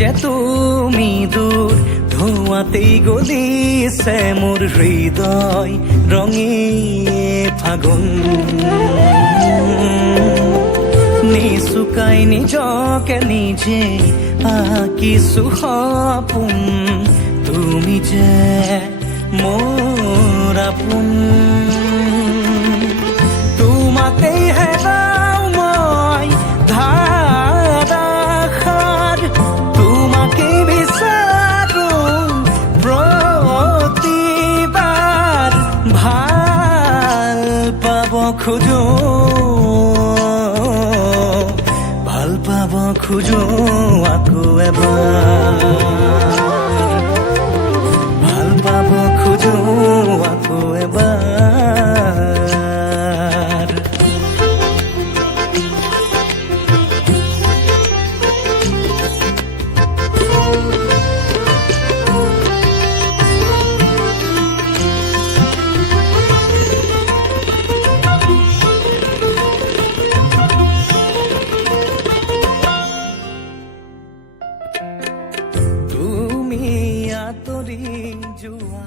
যে তুমি দূর ধোঁয়াতেই গলিছে মোৰ হৃদয় ৰঙে ফাগুন নিচুকাই নিজকে নিজে আঁকিছো সপোন তুমি যে মোৰ আপোন তোমাকেই হেৰাও মই ধাৰাসাৰ তোমাকেই বিচাৰো প্ৰতিবাৰ ভাল পাব খোজো ভাল পাব খোজো আকৌ এবাৰ ভাল পাব খোজো আকৌ এবাৰ তুমি আঁতৰি যোৱা